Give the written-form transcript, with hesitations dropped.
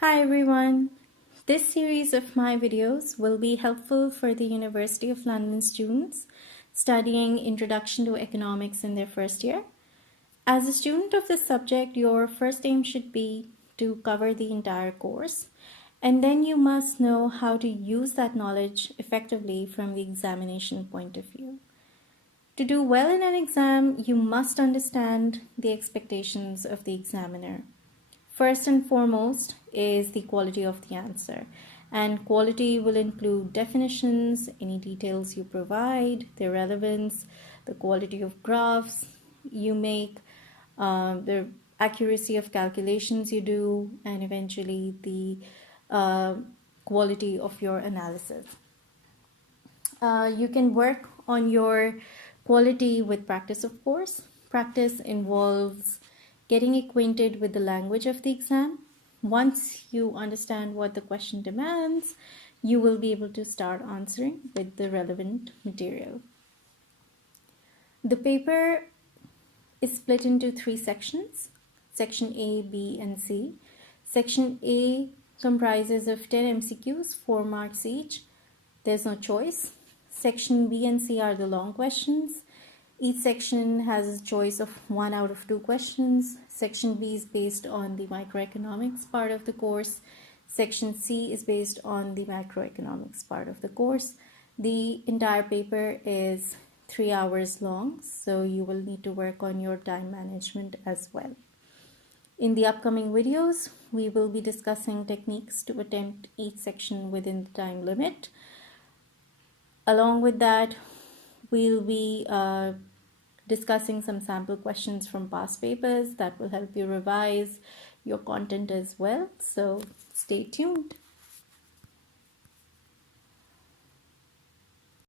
Hi everyone! This series of my videos will be helpful for the University of London students studying Introduction to Economics in their first year. As a student of this subject, your first aim should be to cover the entire course, and then you must know how to use that knowledge effectively from the examination point of view. To do well in an exam, you must understand the expectations of the examiner. First and foremost is the quality of the answer, and quality will include definitions, any details you provide, their relevance, the quality of graphs you make, the accuracy of calculations you do, and eventually the quality of your analysis. You can work on your quality with practice, of course. Practice involves getting acquainted with the language of the exam. Once you understand what the question demands, you will be able to start answering with the relevant material. The paper is split into 3 sections, section A, B, and C. Section A comprises of 10 MCQs, 4 marks each. There's no choice. Section B and C are the long questions. Each section has a choice of 1 out of 2 questions. Section B is based on the microeconomics part of the course. Section C is based on the macroeconomics part of the course. The entire paper is 3 hours long, so you will need to work on your time management as well. In the upcoming videos, we will be discussing techniques to attempt each section within the time limit. Along with that, we'll be discussing some sample questions from past papers that will help you revise your content as well. So stay tuned.